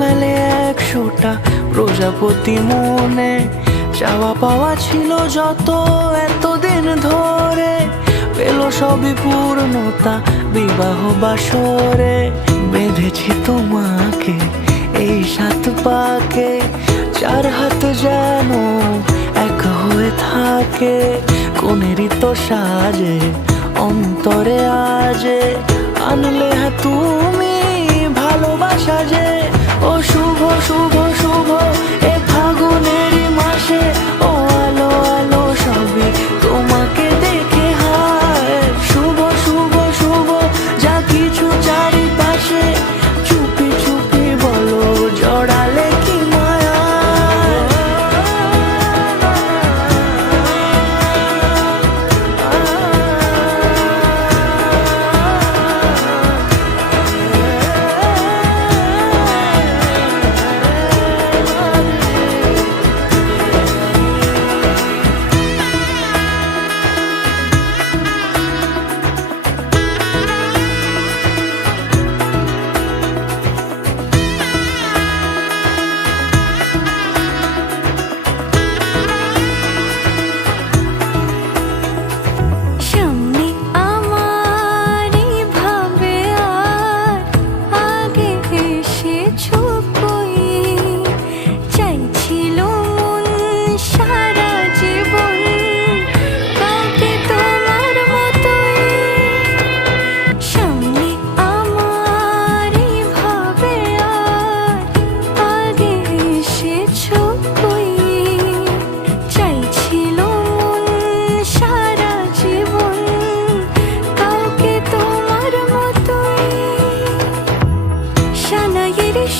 মেলে 100টা প্রজাপতি মনে, চাওয়া পাওয়া ছিল যত এতদিন ধরে, পেল সবই পূর্ণতা বিবাহ বাসরে। বেঁধেছি তোমাকে এই 7 পাকে, 4 হাত যেন এক হয়ে থাকে। কোনেরই তো সাজে অন্তরে আজে, আনলে তুমি ভালোবাসা যে। ও শুভ শুভ শুভ এ ফাগুনেরই মাসে, ও আলো আলো সবই তোমাকে দেখে হায়। শুভ শুভ শুভ যা কিছু চারিপাশে, চুপি চুপি বলো জড়ালে কি মায়া।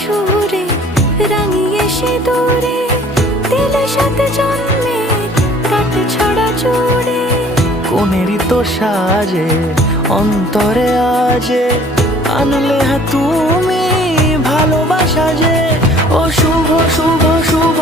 সুরে রাঙিয়ে সে দূরে, দিলে 7 জন্মের কাট ছড়া জোড়ে। কোনেরই তো সাজে অন্তরে আজে, আনলে তুমি ভালোবাসা যে। ও শুভ শুভ শুভ